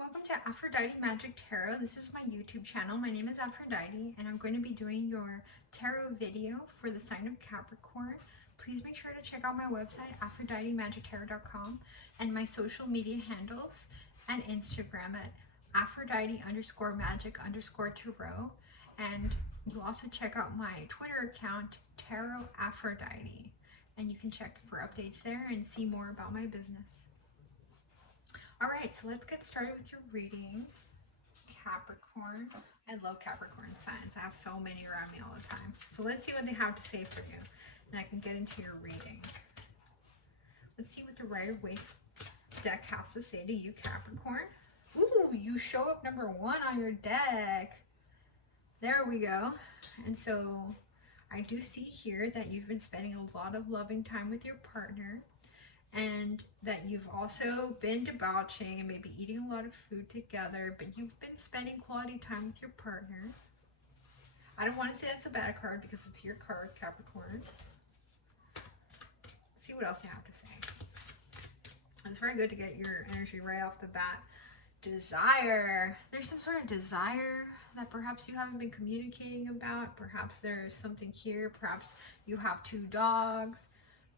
welcome to Aphrodite Magic Tarot. This is my YouTube channel. My name is Aphrodite and I'm going to be doing your tarot video for the sign of Capricorn. Please make sure to check out my website, AphroditeMagicTarot.com, and my social media handles and Instagram at Aphrodite_magic_tarot. And you also check out my Twitter account, Tarot Aphrodite, and you can check for updates there and see more about my business. Alright, so let's get started with your reading. Capricorn. I love Capricorn signs. I have so many around me all the time. So let's see what they have to say for you. And I can get into your reading. Let's see what the Rider-Waite deck has to say to you, Capricorn. Ooh, you show up number 1 on your deck. There we go. And so I do see here that you've been spending a lot of loving time with your partner, and that you've also been debauching and maybe eating a lot of food together, but you've been spending quality time with your partner. I don't want to say that's a bad card because it's your card, Capricorn. Let's see what else you have to say. It's very good to get your energy right off the bat. Desire. There's some sort of desire that perhaps you haven't been communicating about. Perhaps there's something here. Perhaps you have 2 dogs.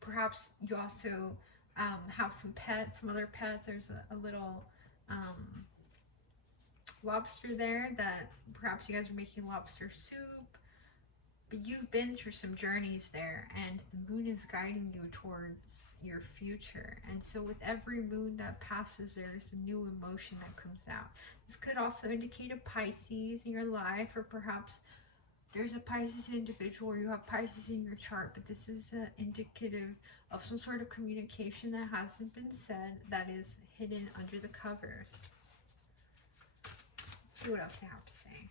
Perhaps you also have some pets, some other pets. There's a little lobster there that perhaps you guys are making lobster soup. But you've been through some journeys there, and the moon is guiding you towards your future. And so with every moon that passes, there's a new emotion that comes out. This could also indicate a Pisces in your life, or perhaps there's a Pisces individual, or you have Pisces in your chart, but this is indicative of some sort of communication that hasn't been said, that is hidden under the covers. Let's see what else they have to say.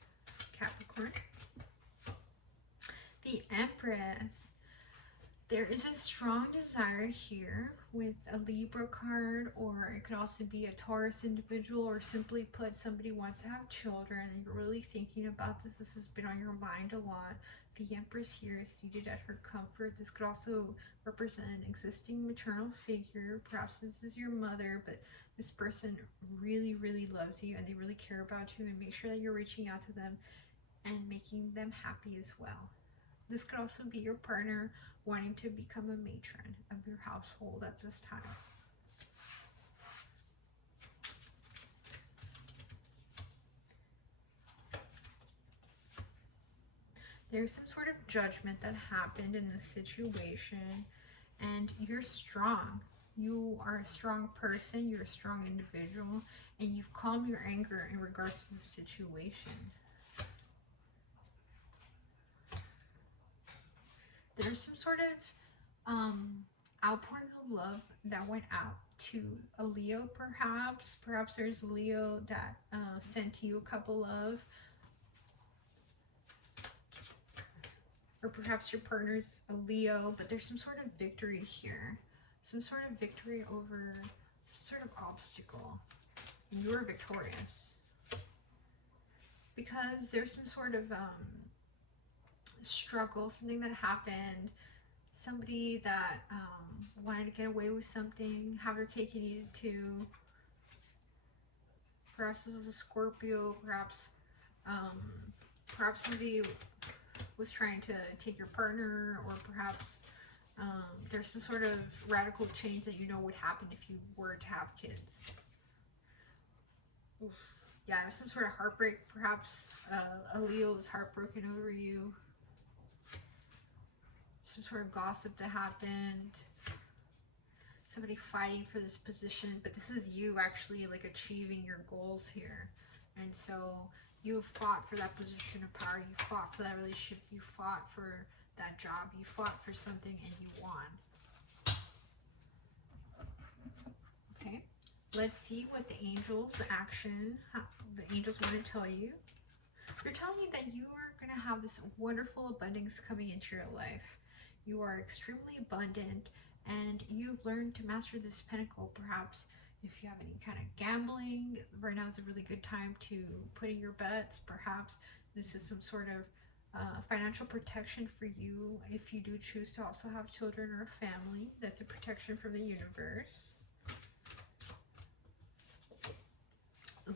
Capricorn. The Empress. There is a strong desire here with a Libra card, or it could also be a Taurus individual, or simply put, somebody wants to have children and you're really thinking about this. This has been on your mind a lot. The Empress here is seated at her comfort. This could also represent an existing maternal figure. Perhaps this is your mother, but this person really, really loves you and they really care about you, and make sure that you're reaching out to them and making them happy as well. This could also be your partner wanting to become a matron of your household at this time. There's some sort of judgment that happened in this situation, and you're strong. You are a strong person, you're a strong individual, and you've calmed your anger in regards to the situation. There's some sort of outpouring of love that went out to a Leo, perhaps. Perhaps there's a Leo that sent you a couple of, or perhaps your partner's a Leo, but there's some sort of victory here. Some sort of victory over some sort of obstacle, and you're victorious. Because there's some sort of struggle, something that happened, somebody that wanted to get away with something, have their cake and eat it too. Perhaps it was a Scorpio, perhaps somebody was trying to take your partner, or perhaps there's some sort of radical change that you know would happen if you were to have kids. Oof. Yeah, there's some sort of heartbreak. Perhaps a Leo is heartbroken over you. Some sort of gossip that happened, somebody fighting for this position, but this is you actually like achieving your goals here. And so you fought for that position of power, you fought for that relationship, you fought for that job, you fought for something, and you won. Okay, let's see what the angels the angels want to tell you. They're telling you that you are going to have this wonderful abundance coming into your life. You are extremely abundant, and you've learned to master this pinnacle. Perhaps if you have any kind of gambling, right now is a really good time to put in your bets. Perhaps this is some sort of financial protection for you if you do choose to also have children or a family. That's a protection from the universe.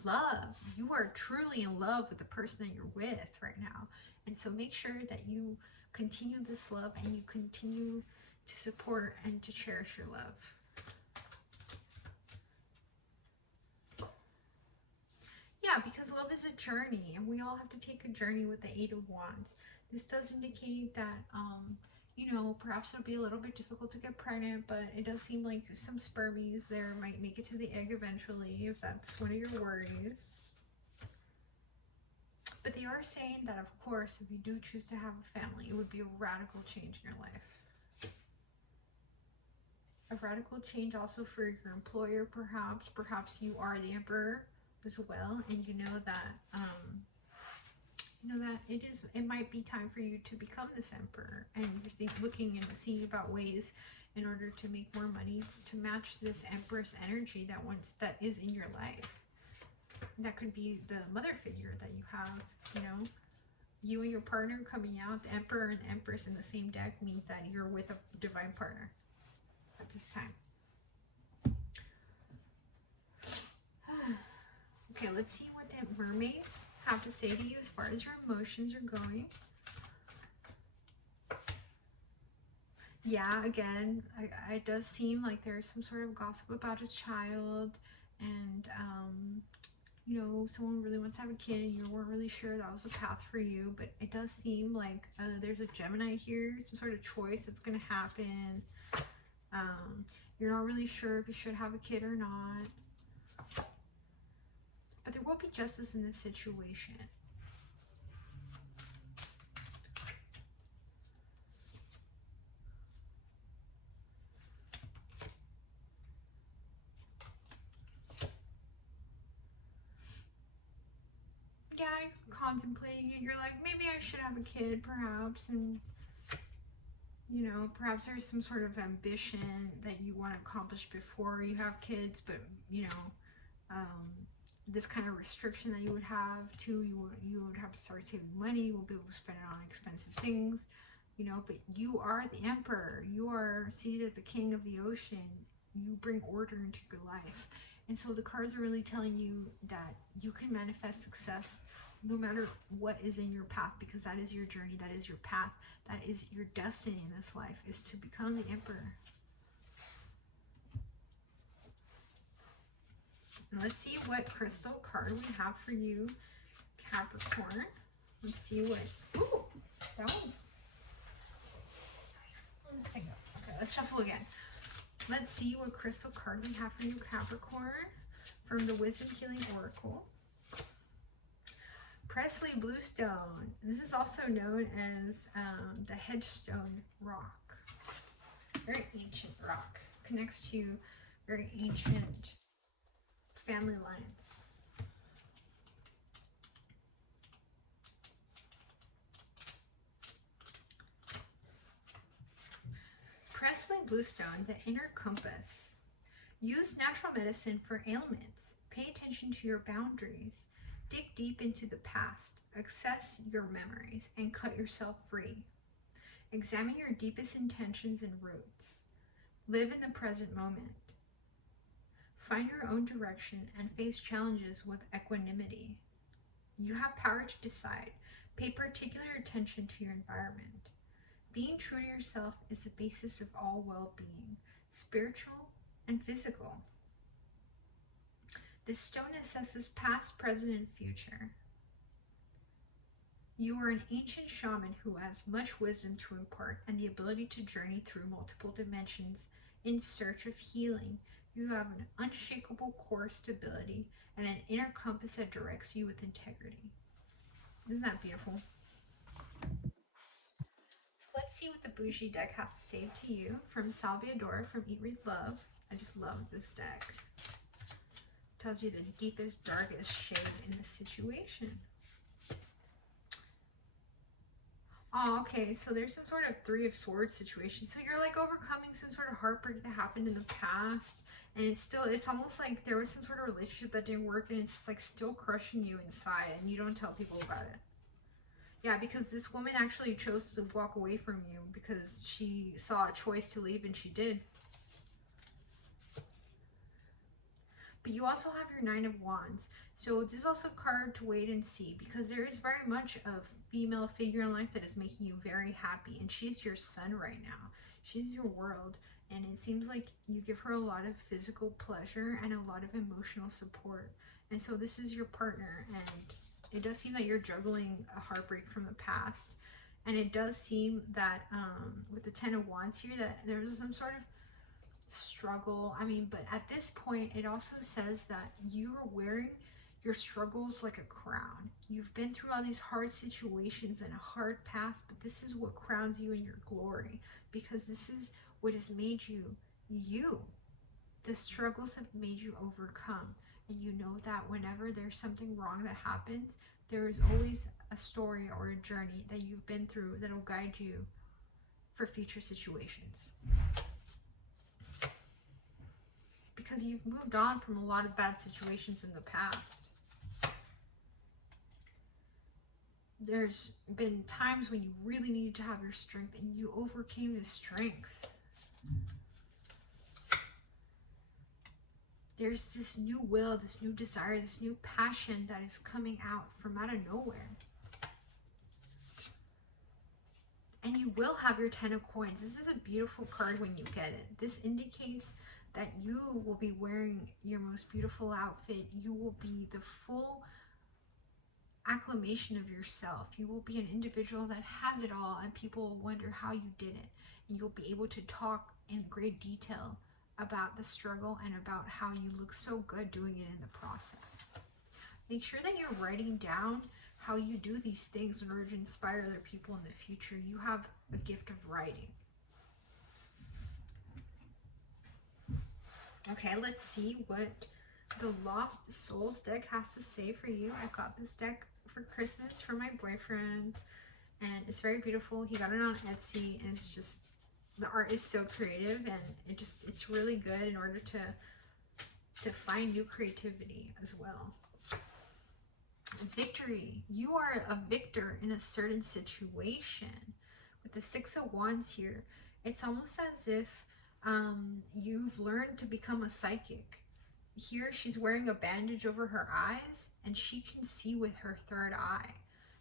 love. You are truly in love with the person that you're with right now. And so make sure that you continue this love and you continue to support and to cherish your love. Yeah, because love is a journey, and we all have to take a journey with the Eight of Wands. This does indicate that, you know, perhaps it'll be a little bit difficult to get pregnant, but it does seem like some spermies there might make it to the egg eventually, if that's one of your worries. But they are saying that, of course, if you do choose to have a family, it would be a radical change in your life. A radical change also for your employer, perhaps. Perhaps you are the emperor as well, and you know that it might be time for you to become this emperor, and you're looking and seeing about ways in order to make more money to match this empress energy that is in your life. That could be the mother figure that you have, you know. You and your partner coming out, the emperor and the empress in the same deck means that you're with a divine partner at this time. Okay, let's see what the mermaids have to say to you as far as your emotions are going. Yeah, again, it does seem like there's some sort of gossip about a child, and you know, someone really wants to have a kid and you weren't really sure that was the path for you, but it does seem like there's a Gemini here, some sort of choice that's going to happen. You're not really sure if you should have a kid or not, but there will be justice in this situation. Yeah, you're contemplating it. You're like, maybe I should have a kid, perhaps, and you know, perhaps there's some sort of ambition that you want to accomplish before you have kids, but you know, this kind of restriction that you would have too, you would have to start saving money, you won't be able to spend it on expensive things, you know, but you are the emperor, you are seated the king of the ocean, you bring order into your life. And so the cards are really telling you that you can manifest success no matter what is in your path, because that is your journey, that is your path, that is your destiny in this life, is to become the emperor. And let's see what crystal card we have for you, Capricorn. Let's see what, ooh, that one. Let's pick up. Okay, let's shuffle again. Let's see what crystal card we have for you, Capricorn, from the Wisdom Healing Oracle. Presley Bluestone. This is also known as the Headstone Rock. Very ancient rock. Connects to very ancient family lines. Presley Bluestone, the inner compass. Use natural medicine for ailments. Pay attention to your boundaries. Dig deep into the past. Access your memories and cut yourself free. Examine your deepest intentions and roots. Live in the present moment. Find your own direction and face challenges with equanimity. You have power to decide. Pay particular attention to your environment. Being true to yourself is the basis of all well-being, spiritual and physical. This stone assesses past, present, and future. You are an ancient shaman who has much wisdom to impart and the ability to journey through multiple dimensions in search of healing. You have an unshakable core stability and an inner compass that directs you with integrity. Isn't that beautiful? So let's see what the Boujie deck has to say to you from Biadora from Eat, Read, Love. I just love this deck. Tells you the deepest, darkest shade in the situation. Oh, okay, so there's some sort of Three of Swords situation. So you're like overcoming some sort of heartbreak that happened in the past, and it's almost like there was some sort of relationship that didn't work, and it's like still crushing you inside, and you don't tell people about it. Yeah, because this woman actually chose to walk away from you because she saw a choice to leave, and she did. But you also have your Nine of Wands. So this is also a card to wait and see, because there is very much a female figure in life that is making you very happy. And she's your sun right now. She's your world. And it seems like you give her a lot of physical pleasure and a lot of emotional support. And so this is your partner. And it does seem that you're juggling a heartbreak from the past. And it does seem that with the Ten of Wands here, that there's some sort of struggle. I mean, but at this point, it also says that you are wearing your struggles like a crown. You've been through all these hard situations and a hard past, but this is what crowns you in your glory, because this is what has made you you. The struggles have made you overcome. And you know that whenever there's something wrong that happens, there is always a story or a journey that you've been through that will guide you for future situations. Because you've moved on from a lot of bad situations in the past. There's been times when you really needed to have your strength, and you overcame the strength. There's this new will, this new desire, this new passion that is coming out from out of nowhere. And you will have your Ten of Coins. This is a beautiful card when you get it. This indicates that you will be wearing your most beautiful outfit. You will be the full acclamation of yourself. You will be an individual that has it all, and people will wonder how you did it. And you'll be able to talk in great detail about the struggle and about how you look so good doing it in the process. Make sure that you're writing down how you do these things in order to inspire other people in the future. You have a gift of writing. Okay, let's see what the Lost Souls deck has to say for you. I got this deck for Christmas for my boyfriend, and it's very beautiful. He got it on Etsy, and it's just, the art is so creative, and it's really good in order to find new creativity as well. Victory. You are a victor in a certain situation. With the Six of Wands here, it's almost as if you've learned to become a psychic. Here she's wearing a bandage over her eyes, and she can see with her third eye.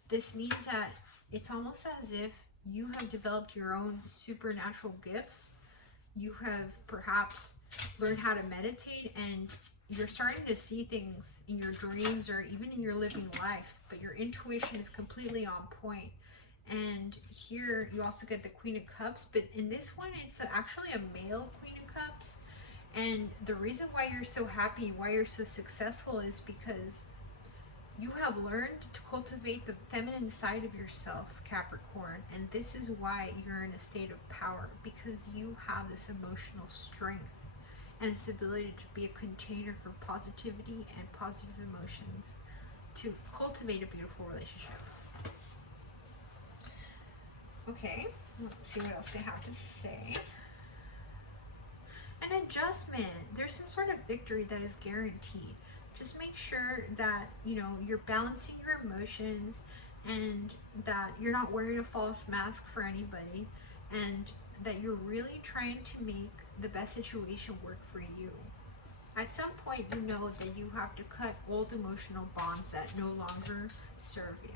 This means that it's almost as if you have developed your own supernatural gifts. You have perhaps learned how to meditate, and you're starting to see things in your dreams or even in your living life, but your intuition is completely on point. And here you also get the Queen of Cups, but in this one it's actually a male Queen of Cups. And the reason why you're so happy, why you're so successful, is because you have learned to cultivate the feminine side of yourself, Capricorn. And this is why you're in a state of power, because you have this emotional strength and this ability to be a container for positivity and positive emotions to cultivate a beautiful relationship. Okay, let's see what else they have to say. An adjustment. There's some sort of victory that is guaranteed. Just make sure that, you know, you're balancing your emotions, and that you're not wearing a false mask for anybody, and that you're really trying to make the best situation work for you. At some point, you know that you have to cut old emotional bonds that no longer serve you.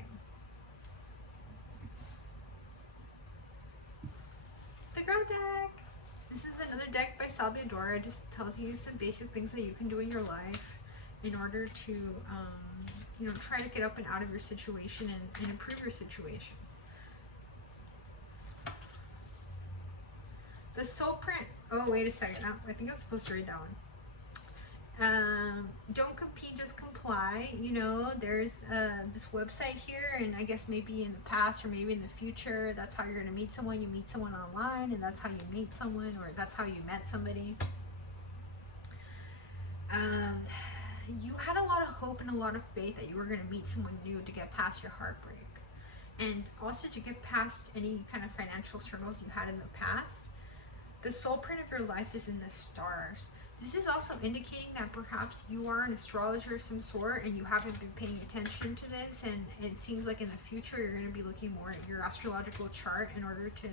The Grow deck. This is another deck by Biadora. It just tells you some basic things that you can do in your life in order to, you know, try to get up and out of your situation and improve your situation. The soul print. Oh, wait a second. I think I was supposed to read that one. Don't compete, just comply. You know, there's this website here, and I guess maybe in the past or maybe in the future, that's how you're going to meet someone. You meet someone online, and that's how you meet someone, or that's how you met somebody. You had a lot of hope and a lot of faith that you were going to meet someone new to get past your heartbreak, and also to get past any kind of financial struggles you had in the past. The soul print of your life is in the stars. This is also indicating that perhaps you are an astrologer of some sort and you haven't been paying attention to this, and it seems like in the future you're going to be looking more at your astrological chart in order to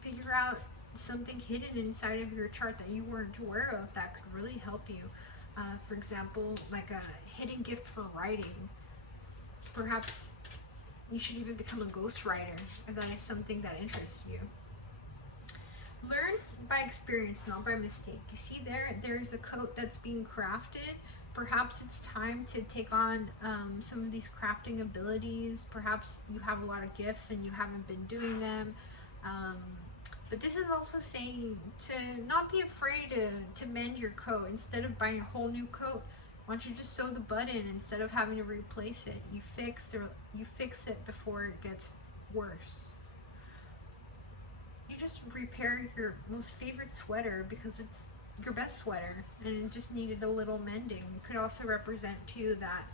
figure out something hidden inside of your chart that you weren't aware of that could really help you For example, like a hidden gift for writing. Perhaps you should even become a ghostwriter if that is something that interests you. Learn by experience, not by mistake. You see there's a coat that's being crafted. Perhaps it's time to take on some of these crafting abilities. Perhaps you have a lot of gifts and you haven't been doing them. But this is also saying to not be afraid to mend your coat. Instead of buying a whole new coat, why don't you just sew the button instead of having to replace it? You fix it before it gets worse. You just repair your most favorite sweater because it's your best sweater and it just needed a little mending. It could also represent too that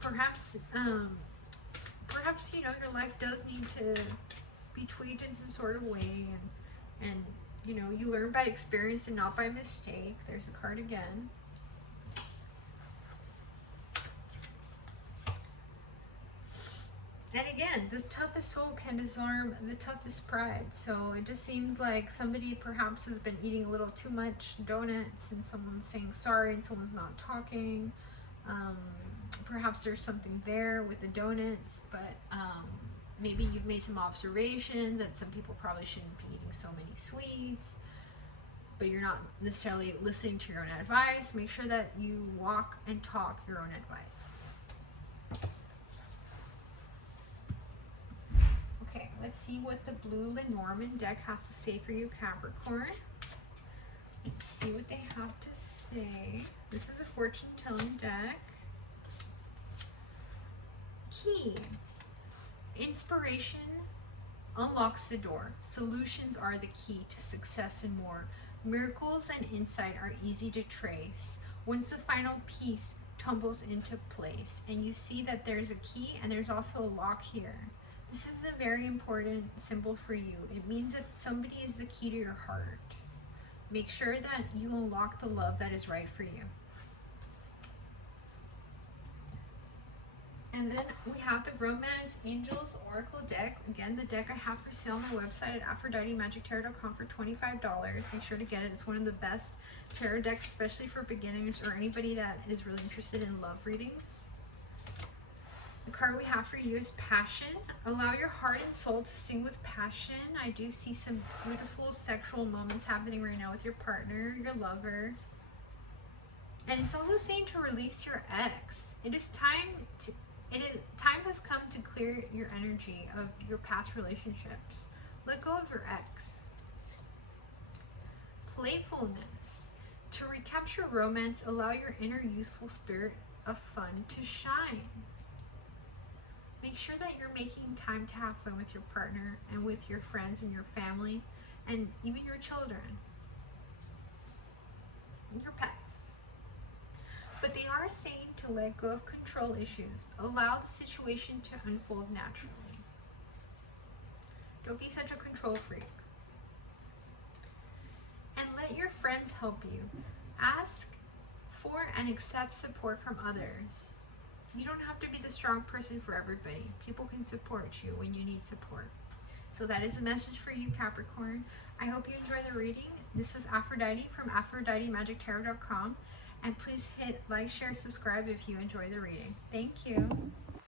perhaps you know, your life does need to be tweaked in some sort of way, and you know, you learn by experience and not by mistake. There's a card again. And again, the toughest soul can disarm the toughest pride. So it just seems like somebody perhaps has been eating a little too much donuts and someone's saying sorry and someone's not talking. Perhaps there's something there with the donuts, but maybe you've made some observations that some people probably shouldn't be eating so many sweets, but you're not necessarily listening to your own advice. Make sure that you walk and talk your own advice. Okay, let's see what the blue Lenormand deck has to say for you, Capricorn. Let's see what they have to say. This is a fortune-telling deck. Key. Inspiration unlocks the door. Solutions are the key to success and more. Miracles and insight are easy to trace once the final piece tumbles into place. And you see that there's a key and there's also a lock here. This is a very important symbol for you. It means that somebody is the key to your heart. Make sure that you unlock the love that is right for you. And then we have the Romance Angels Oracle deck. Again, the deck I have for sale on my website at AphroditeMagicTarot.com for $25. Make sure to get it. It's one of the best tarot decks, especially for beginners or anybody that is really interested in love readings. The card we have for you is Passion. Allow your heart and soul to sing with passion. I do see some beautiful sexual moments happening right now with your partner, your lover. And it's also saying to release your ex. Time has come to clear your energy of your past relationships. Let go of your ex. Playfulness. To recapture romance, allow your inner youthful spirit of fun to shine. Make sure that you're making time to have fun with your partner and with your friends and your family and even your children, your pets. But they are saying to let go of control issues. Allow the situation to unfold naturally. Don't be such a control freak. And let your friends help you. Ask for and accept support from others. You don't have to be the strong person for everybody. People can support you when you need support. So that is a message for you, Capricorn. I hope you enjoy the reading. This was Aphrodite from AphroditeMagicTarot.com. And please hit like, share, subscribe if you enjoy the reading. Thank you.